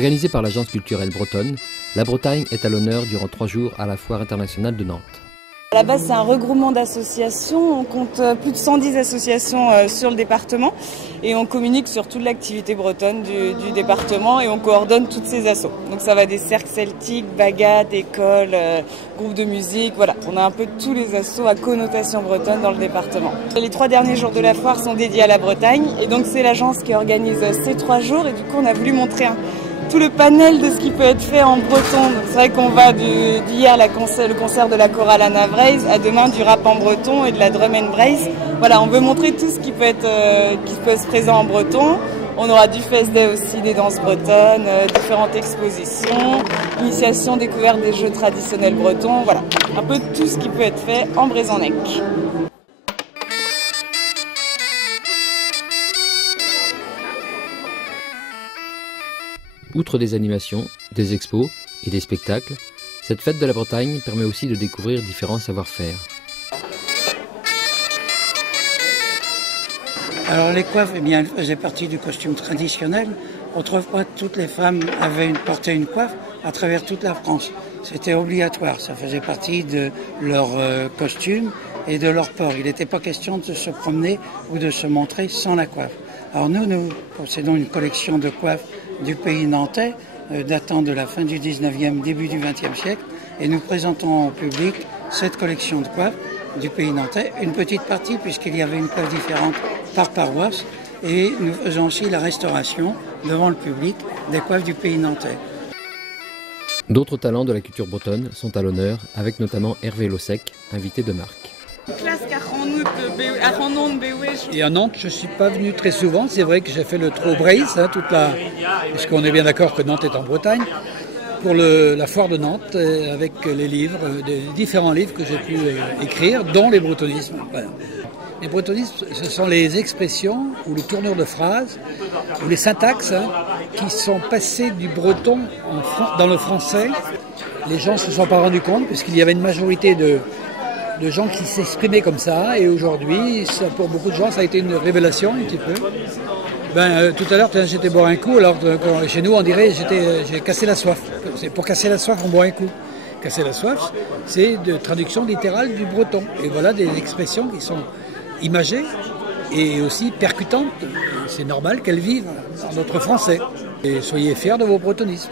Organisée par l'Agence culturelle bretonne, la Bretagne est à l'honneur durant 3 jours à la Foire internationale de Nantes. À la base, c'est un regroupement d'associations. On compte plus de 110 associations sur le département et on communique sur toute l'activité bretonne du département et on coordonne toutes ces assos. Donc ça va des cercles celtiques, bagades, écoles, groupes de musique, voilà. On a un peu tous les assos à connotation bretonne dans le département. Les 3 derniers jours de la foire sont dédiés à la Bretagne et donc c'est l'agence qui organise ces 3 jours et du coup on a voulu montrer tout le panel de ce qui peut être fait en breton. C'est vrai qu'on va d'hier le concert de la chorale Anna Vreis à demain du rap en breton et de la drum and brace. Voilà, on veut montrer tout ce qui peut se présenter en breton. On aura du fest day aussi, des danses bretonnes, différentes expositions, initiation, découverte des jeux traditionnels bretons. Voilà, un peu tout ce qui peut être fait en Brezanec. Outre des animations, des expos et des spectacles, cette fête de la Bretagne permet aussi de découvrir différents savoir-faire. Alors les coiffes, eh bien, elles faisaient partie du costume traditionnel. Autrefois, toutes les femmes portaient une coiffe à travers toute la France. C'était obligatoire, ça faisait partie de leur costume et de leur port. Il n'était pas question de se promener ou de se montrer sans la coiffe. Alors nous possédons une collection de coiffes du pays nantais, datant de la fin du 19e, début du 20e siècle, et nous présentons au public cette collection de coiffes du pays nantais, une petite partie puisqu'il y avait une coiffe différente par paroisse, et nous faisons aussi la restauration devant le public des coiffes du pays nantais. D'autres talents de la culture bretonne sont à l'honneur, avec notamment Hervé Lossec, invité de marque. Et à Nantes, je ne suis pas venu très souvent. C'est vrai que j'ai fait le Trau-Breis, puisqu'on est bien d'accord que Nantes est en Bretagne, pour la foire de Nantes, avec les livres, des différents livres que j'ai pu écrire, dont les bretonismes. Voilà. Les bretonismes, ce sont les expressions ou les tournures de phrases ou les syntaxes qui sont passées du breton dans le français. Les gens ne se sont pas rendus compte, puisqu'il y avait une majorité de gens qui s'exprimaient comme ça, et aujourd'hui, pour beaucoup de gens, ça a été une révélation un petit peu. Tout à l'heure, j'étais boire un coup, alors chez nous, on dirait j'ai cassé la soif. Pour casser la soif, on boit un coup. Casser la soif, c'est de traduction littérale du breton. Et voilà des expressions qui sont imagées et aussi percutantes. C'est normal qu'elles vivent en notre français. Et soyez fiers de vos bretonismes.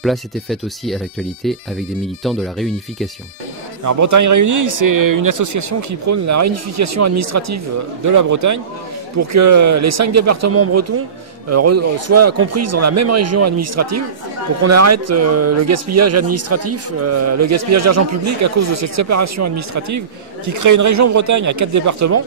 Place était faite aussi à l'actualité avec des militants de la réunification. Alors Bretagne Réunie, c'est une association qui prône la réunification administrative de la Bretagne pour que les 5 départements bretons soient compris dans la même région administrative, pour qu'on arrête le gaspillage administratif, le gaspillage d'argent public à cause de cette séparation administrative qui crée une région Bretagne à 4 départements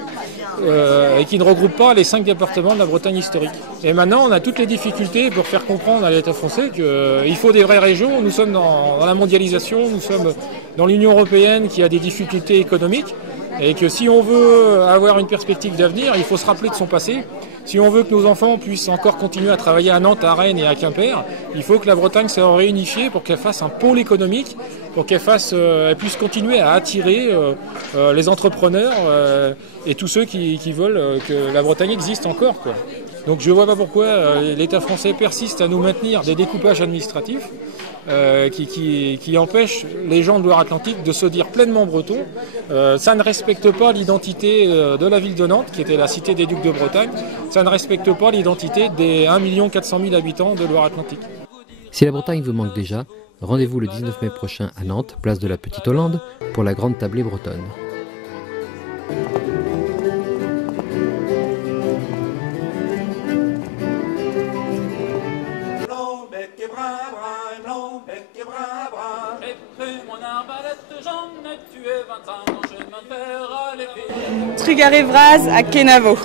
et qui ne regroupe pas les 5 départements de la Bretagne historique. Et maintenant, on a toutes les difficultés pour faire comprendre à l'État français qu'il faut des vraies régions. Nous sommes dans la mondialisation, nous sommes dans l'Union européenne qui a des difficultés économiques, et que si on veut avoir une perspective d'avenir, il faut se rappeler de son passé. Si on veut que nos enfants puissent encore continuer à travailler à Nantes, à Rennes et à Quimper, il faut que la Bretagne soit réunifiée pour qu'elle fasse un pôle économique, pour qu'elle puisse continuer à attirer les entrepreneurs et tous ceux qui veulent que la Bretagne existe encore, quoi. Donc je ne vois pas pourquoi l'État français persiste à nous maintenir des découpages administratifs qui empêchent les gens de Loire-Atlantique de se dire pleinement bretons. Ça ne respecte pas l'identité de la ville de Nantes, qui était la cité des Ducs de Bretagne. Ça ne respecte pas l'identité des 1 400 000 habitants de Loire-Atlantique. Si la Bretagne vous manque déjà, rendez-vous le 19 mai prochain à Nantes, place de la Petite Hollande, pour la grande tablée bretonne. Trugaré-Vraz à Kenavo.